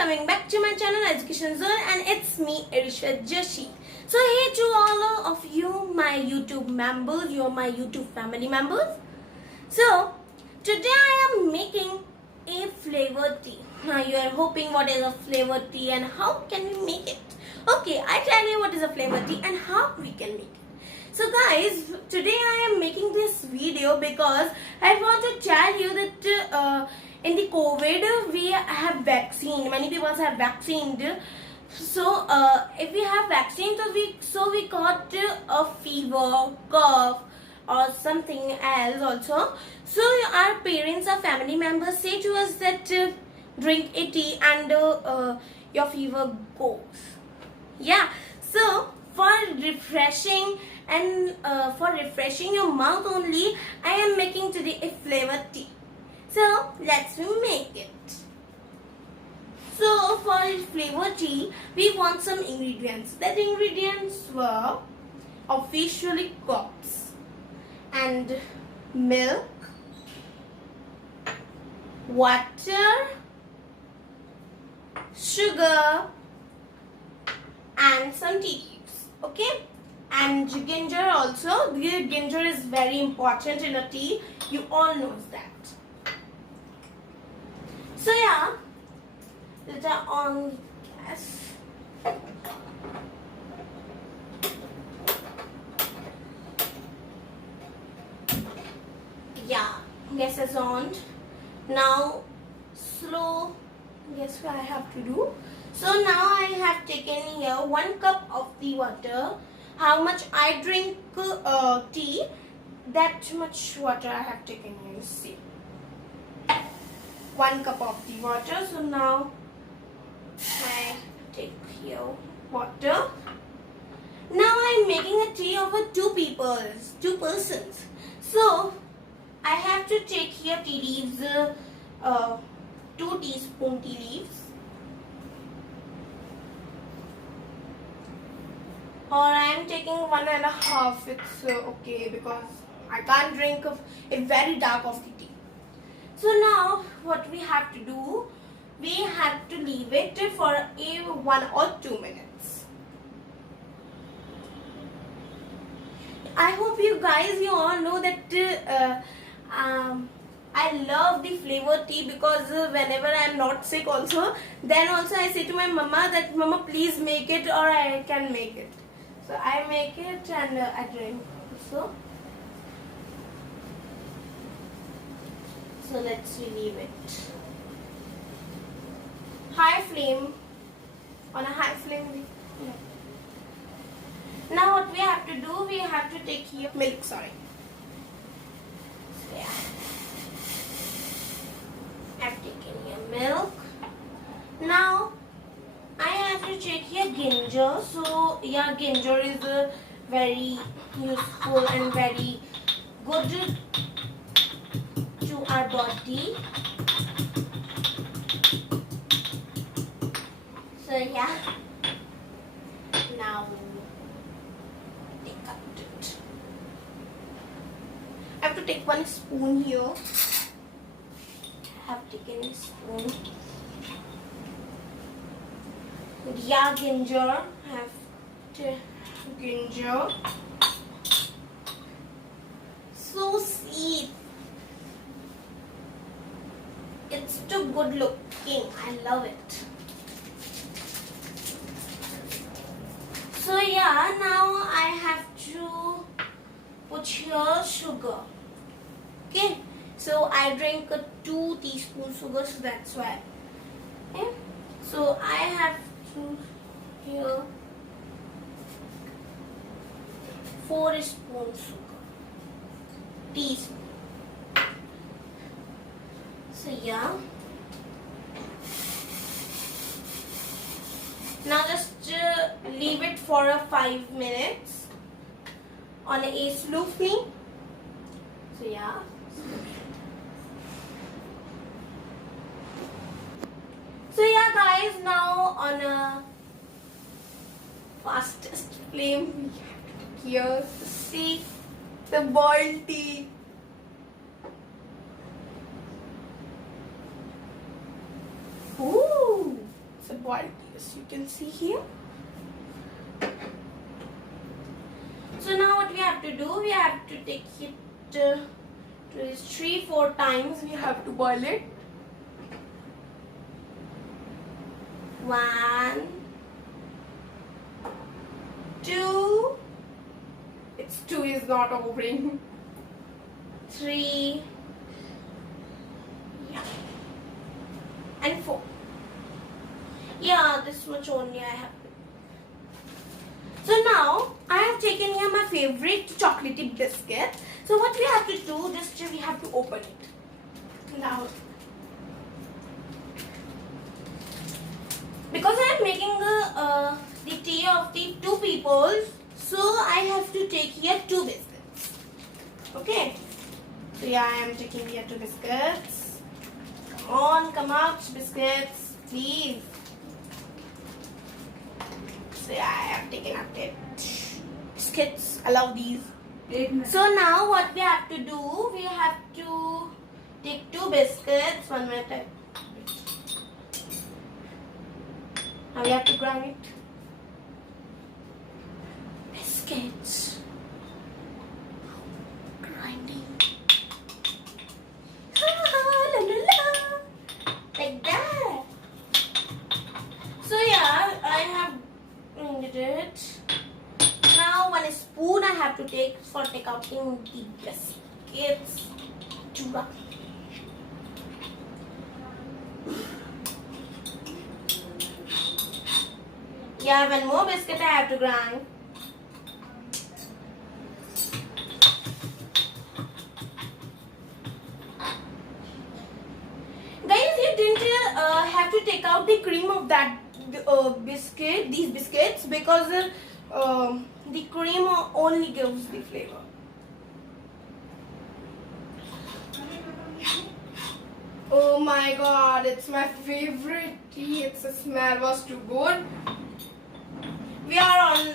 coming back to my channel Education Zone, and it's me Ereshva Joshi. So hey to all of you, my YouTube members, you're my YouTube family members. So today I am making a flavored tea. Now you are hoping what is a flavored tea and how can we make it? Okay, I tell you what is a flavored tea and how we can make it. So guys, today I am making this video because I want to tell you that in the COVID we have vaccine. Many people have vaccinated. So if we have vaccine, so we got a fever, cough, or something else also. So our parents or family members say to us that drink a tea and your fever goes. Yeah. So for refreshing and for refreshing your mouth only, I am making today a flavored tea. So let's make it. So for flavored tea, we want some ingredients. That ingredients were officially cups and milk, water, sugar, and some tea leaves. Okay, and ginger also. Ginger is very important in a tea. You all know that. So yeah, let's on gas. Yeah, gas is on. Now slow. Guess what I have to do? So now I have taken here 1 cup of the water. How much I drink tea, that much water I have taken here. You see, 1 cup of the water. So now I take here water. Now I am making a tea of 2 persons. So I have to take here tea leaves, 2 teaspoon tea leaves. Or I am taking 1.5. It's okay because I can't drink a very dark of the tea. So now what we have to do, we have to leave it for 1 or 2 minutes. I hope you all know that I love the flavored tea because whenever I am not sick also, then also I say to my mama that mama please make it or I can make it. So I make it and I drink also. So let's leave it. High flame. On a high flame. Now what we have to do, we have to take here milk, sorry. So yeah. I've taken here milk. Now I have to check here ginger. So yeah, ginger is very useful and very good to our body. So yeah, now take out it. I have to take 1 spoon here. I have taken a spoon. Yeah, ginger. I have to ginger. So sweet. It's too good looking. I love it. So yeah, now I have to put here sugar. Okay. So I drink 2 teaspoons sugar, so that's why. Okay. So I have to here 4 spoons sugar. Teaspoon. So yeah. Now just leave it for 5 minutes on a slow flame. So yeah. So yeah guys, now on a fastest flame, here see the boiled tea. Ooh, boiled tea, as you can see here. So now what we have to do, we have to take it to 3-4 times. We have to boil it. 1, 2. It's 2 is not opening. 3. Yeah. And 4. Yeah, this much only I have. So now I have taken here my favorite chocolatey biscuit. So what we have to do, just we have to open it. Now, because I am making the tea of the 2 people, so I have to take here 2 biscuits. Okay. So yeah, I am taking here 2 biscuits. Come on, come out, biscuits, please. So yeah, I have taken up it. Biscuits, I love these. So now what we have to do, we have to take 2 biscuits. 1 minute. Now we have to grind it. Biscuits. Grinding. La, la, la. Like that. So yeah, I have grinded it. Now 1 spoon I have to take for taking out the biscuits to rub. Yeah, 1 more biscuit I have to grind. Guys, you didn't have to take out the cream of that these biscuits, because the cream only gives the flavor. Oh my god, it's my favorite tea. Its smell was too good. We are on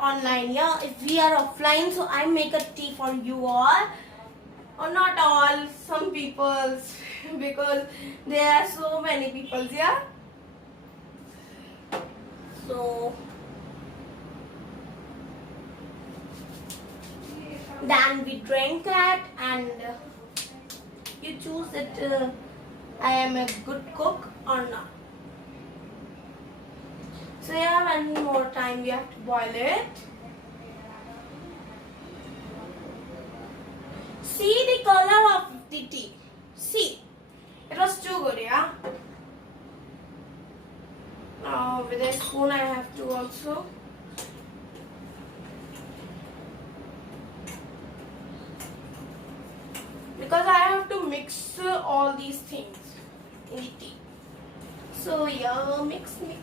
online, yeah. If we are offline, so I make a tea for you all, or not all, some people's, because there are so many people's, yeah. So then we drink that, and you choose that I am a good cook or not. So yeah, 1 more time we have to boil it. See the color of the tea. See, it was too good, yeah. Now with a spoon I have to also. Because I have to mix all these things in the tea. So yeah, mixing.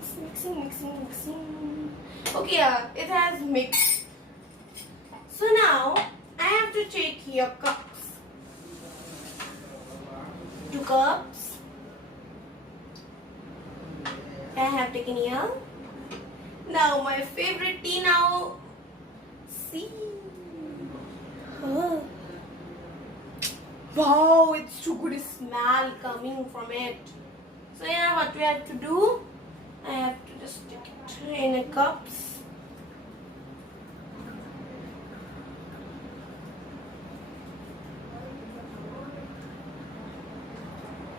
Okay, yeah, it has mixed. So now I have to take here cups. 2 cups. I have taken here. Now my favorite tea now. See. Oh. Wow, it's too good smell coming from it. So yeah, what we have to do, I have to just stick it in a cups.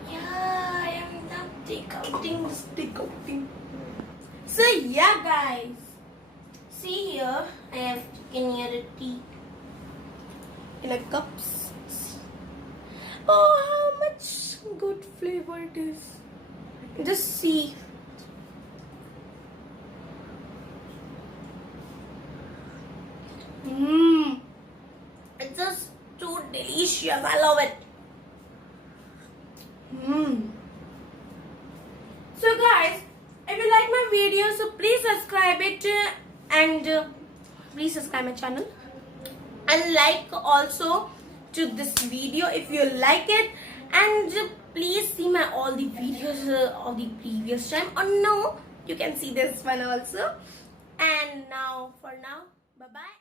Yeah, I am not decoating. So yeah, guys, see here, I have taken here a tea in a cups. Oh, how much good flavor it is. Just see. It's just too delicious. I love it. So guys, if you like my video, so please subscribe it and please subscribe my channel and like also to this video if you like it, and please see my all the videos of the previous time, or no, you can see this one also. And now for now, bye bye.